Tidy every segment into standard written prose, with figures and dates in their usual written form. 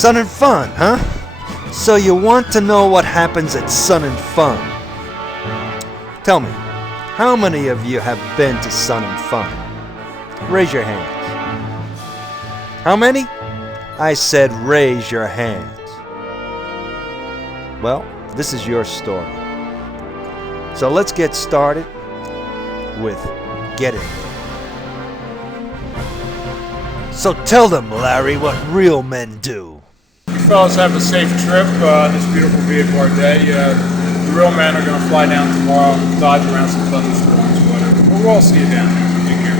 Sun N Fun, huh? So you want to know what happens at Sun N Fun? Tell me, how many of you have been to Sun N Fun? Raise your hands. How many? I said raise your hands. Well, this is your story. So let's get started with Get In. So tell them, Larry, what real men do. You fellas have a safe trip on this beautiful VFR day. The real men are going to fly down tomorrow, dodge around some thunderstorms, whatever. But we'll all see you down there. Take care.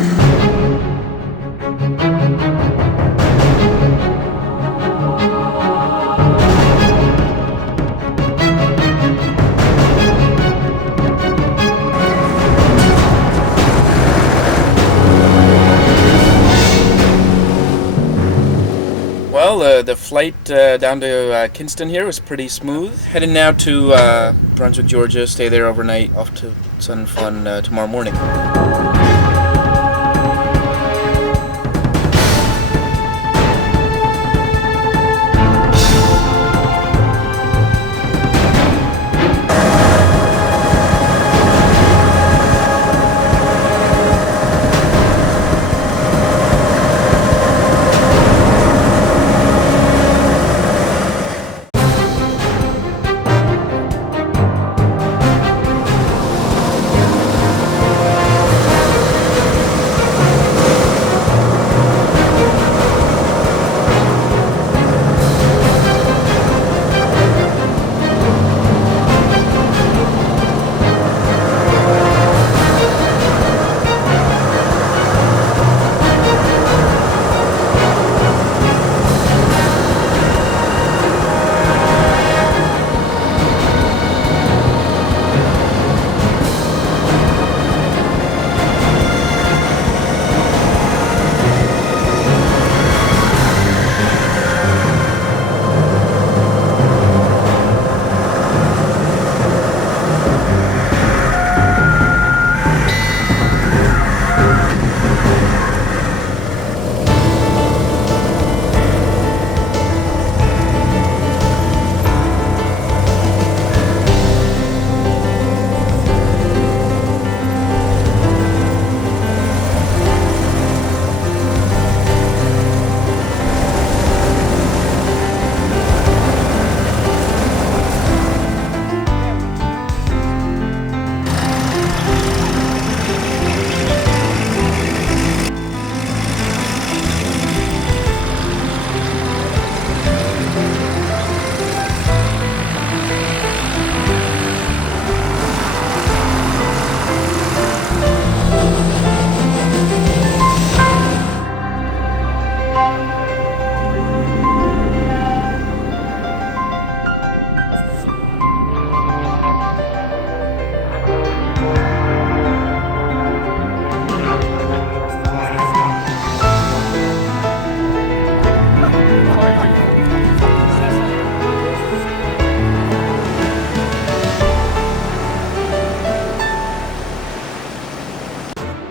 Well, the flight down to Kinston here was pretty smooth. Heading now to Brunswick, Georgia, stay there overnight, off to Sun N Fun tomorrow morning.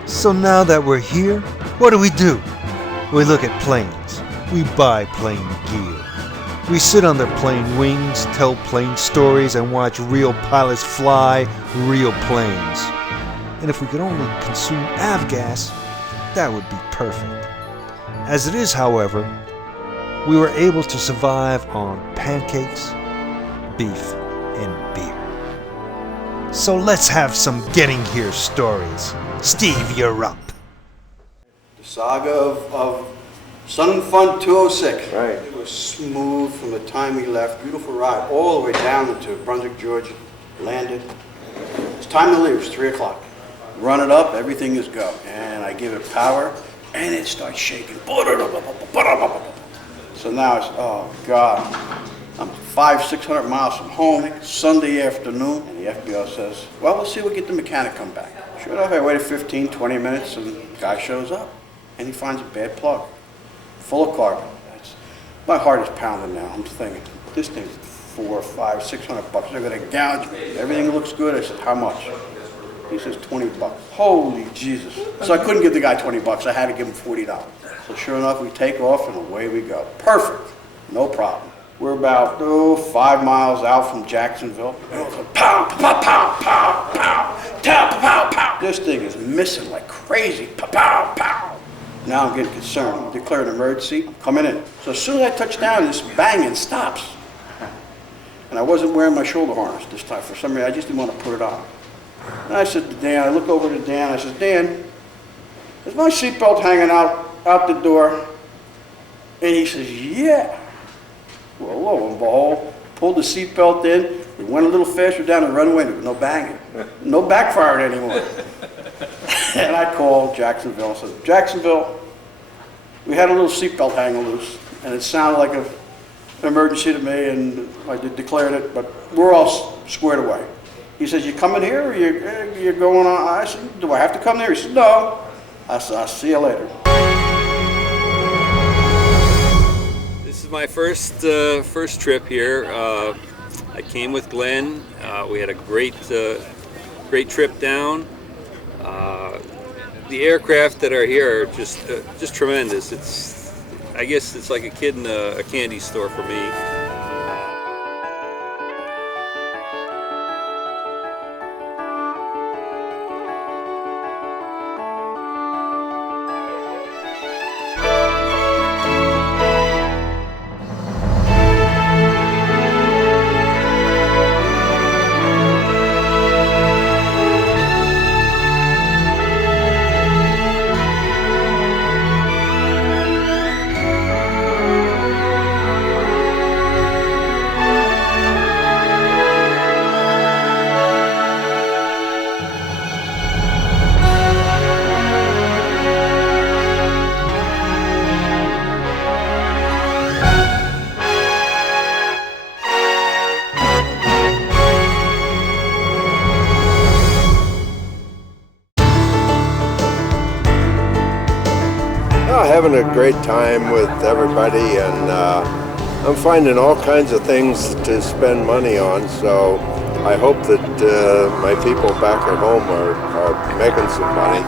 So now that we're here, what do? We look at planes. We buy plane gear. We sit on their plane wings, tell plane stories, and watch real pilots fly real planes. And if we could only consume avgas, that would be perfect. As it is, however, we were able to survive on pancakes, beef, and beer. So let's have some getting here stories. Steve, you're up. The saga of Sun N Fun 206. Right. It was smooth from the time we left. Beautiful ride all the way down to Brunswick, Georgia. Landed. It's time to leave. It's 3 o'clock. Run it up. Everything is go. And I give it power, and it starts shaking. So now it's, oh God, I'm 500-600 miles from home, Sunday afternoon, and the FBO says, well, we'll see if we get the mechanic come back. Sure enough, I waited 15-20 minutes, and the guy shows up, and he finds a bad plug, full of carbon. My heart is pounding now. I'm thinking, this thing's $400, $500, $600. They're going to gouge me. Everything looks good. I said, how much? He says, $20. Holy Jesus. So I couldn't give the guy $20. I had to give him $40. So sure enough, we take off, and away we go. Perfect. No problem. We're about 5 miles out from Jacksonville. And it was a pow, pow, pow, pow, pow, pow, pow, pow. This thing is missing like crazy. Pow, pow, pow. Now I'm getting concerned. Declare an emergency. I'm coming in. So as soon as I touch down, this banging stops. And I wasn't wearing my shoulder harness this time. For some reason, I just didn't want to put it on. And I said to Dan, I look over to Dan, I said, Dan, is my seatbelt hanging out the door? And he says, yeah. Well, lo and behold, pulled the seatbelt in, we went a little faster down the runway, there was no banging. No backfiring anymore. And I called Jacksonville and said, Jacksonville, we had a little seatbelt hanging loose, and it sounded like an emergency to me, and I declared it, but we're all squared away. He says, you coming here, or you're going on? I said, do I have to come there? He said, no. I said, I'll see you later. This is my first trip here. I came with Glenn. We had a great trip down. The aircraft that are here are just tremendous. I guess it's like a kid in a candy store for me. Having a great time with everybody, and I'm finding all kinds of things to spend money on, so I hope that my people back at home are making some money.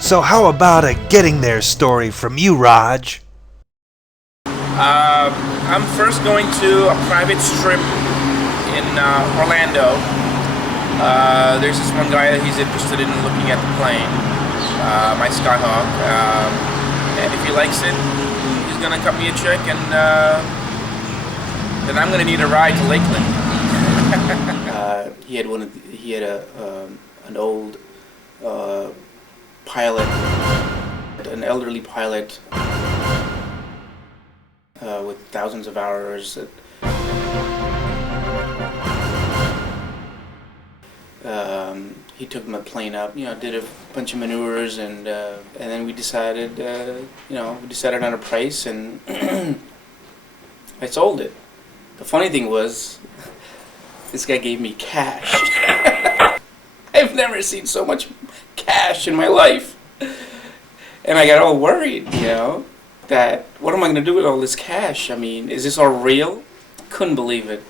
So how about a getting there story from you, Raj? I'm first going to a private strip in Orlando. There's this one guy that he's interested in looking at the plane, my Skyhawk, and if he likes it, he's gonna cut me a check, and then I'm gonna need a ride to Lakeland. He had an old pilot, an elderly pilot with thousands of hours. He took my plane up, did a bunch of maneuvers, and then we decided, on a price, and I sold it. The funny thing was, this guy gave me cash. I've never seen so much cash in my life. And I got all worried, that what am I going to do with all this cash? I mean, is this all real? Couldn't believe it.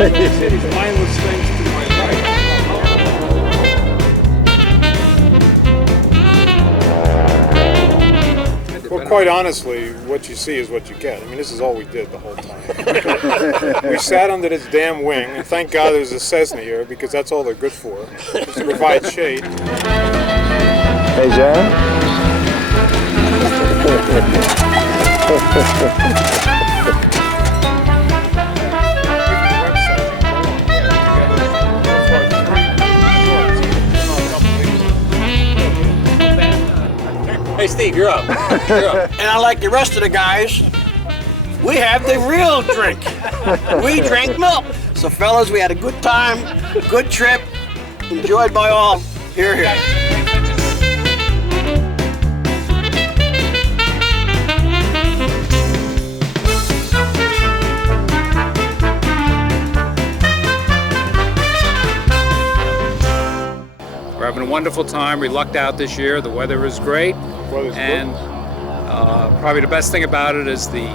Mindless things to my life. quite honestly, what you see is what you get. I mean, this is all we did the whole time. We sat under this damn wing, and thank God there's a Cessna here, because that's all they're good for, is to provide shade. Hey, John? Hey Steve, you're up. You're up. And unlike the rest of the guys, we have the real drink. We drank milk. So fellas, we had a good time, good trip, enjoyed by all. Here, here. We're having a wonderful time. We lucked out this year. The weather is great. And probably the best thing about it is the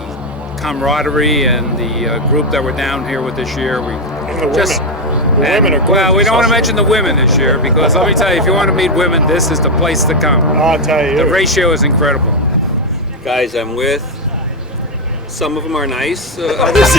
camaraderie and the group that we're down here with this year. And the women. The women are gorgeous. Well, we don't want to mention the women this year because let me tell you, if you want to meet women, this is the place to come. I'll tell you. The ratio is incredible. Guys I'm with, some of them are nice, others...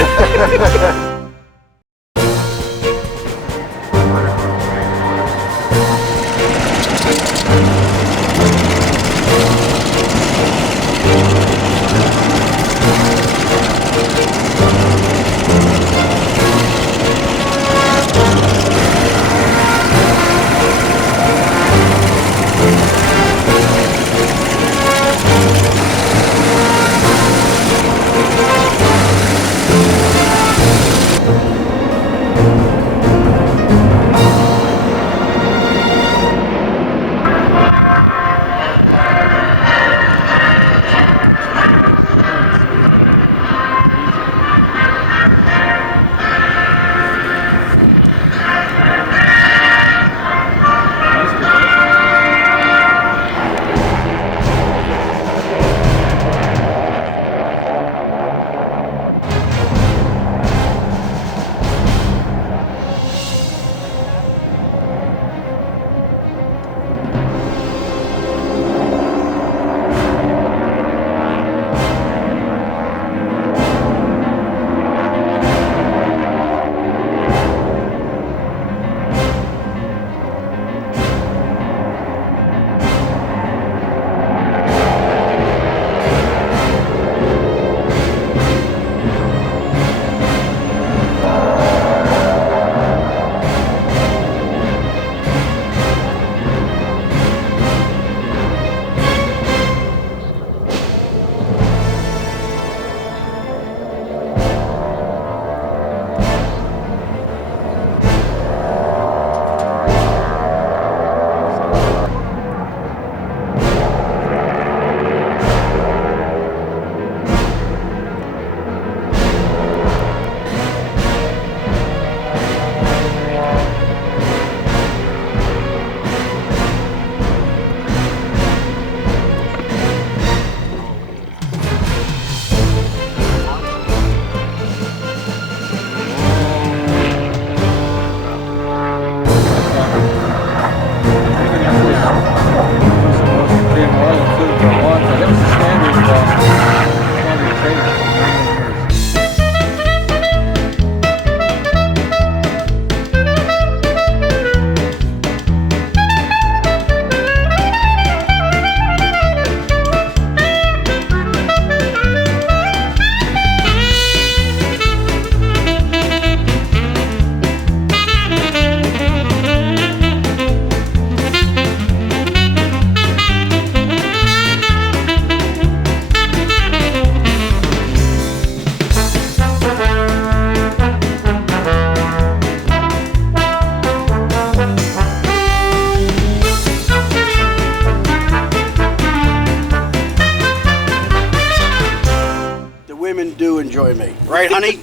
Do enjoy me, right, honey?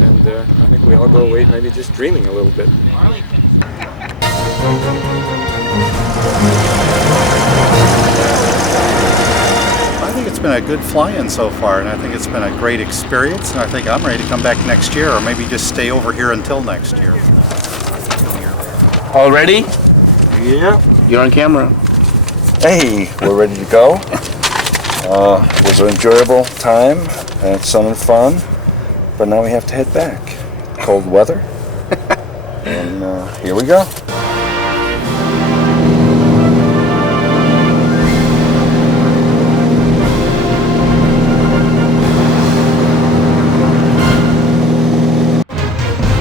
And I think we all go away maybe just dreaming a little bit. I think it's been a good fly-in so far, and I think it's been a great experience, and I think I'm ready to come back next year, or maybe just stay over here until next year. All ready? Yeah. You're on camera. Hey, we're ready to go. It was an enjoyable time at Sun and Fun, but now we have to head back. Cold weather, and here we go.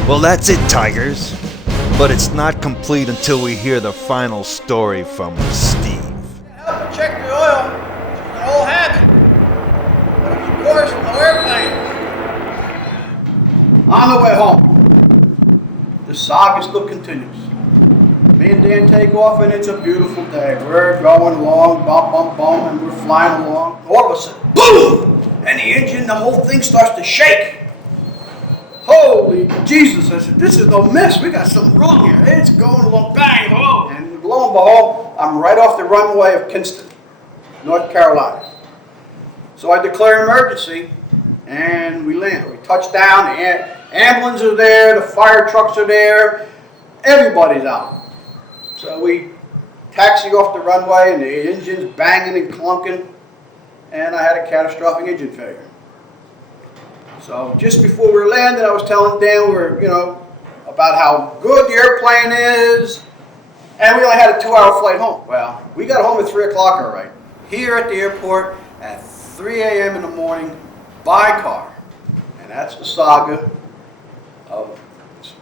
Well, that's it, Tigers. But it's not complete until we hear the final story from Steve. Help me check the oil. It's an old habit. But of course, no airplane. On the way home, the saga still continues. Me and Dan take off, and it's a beautiful day. We're going along, bum, bum, bum, and we're flying along. All of a sudden, boom! And the engine, the whole thing starts to shake. Holy Jesus, I said, this is no mess. We got something wrong here. It's going along, bang, oh. And lo and behold, I'm right off the runway of Kinston, North Carolina. So I declare emergency, and we land. We touch down, the ambulance are there, the fire trucks are there, everybody's out. So we taxi off the runway, and the engine's banging and clunking, and I had a catastrophic engine failure. So just before we landed, I was telling Dan about how good the airplane is, and we only had a 2-hour flight home. Well, we got home at 3 o'clock, all right. Here at the airport at 3 a.m. in the morning by car. And that's the saga of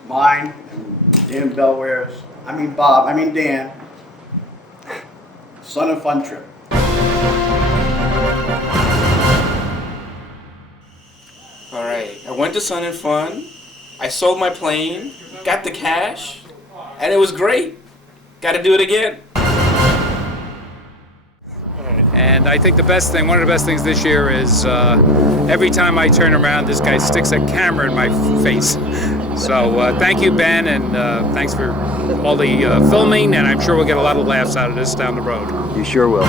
mine and Dan Belware's, Dan, Sun and Fun trip. All right, I went to Sun and Fun. I sold my plane, got the cash, and it was great. Got to do it again. And I think one of the best things this year is every time I turn around, this guy sticks a camera in my face. So thank you, Ben, and thanks for all the filming, and I'm sure we'll get a lot of laughs out of this down the road. You sure will.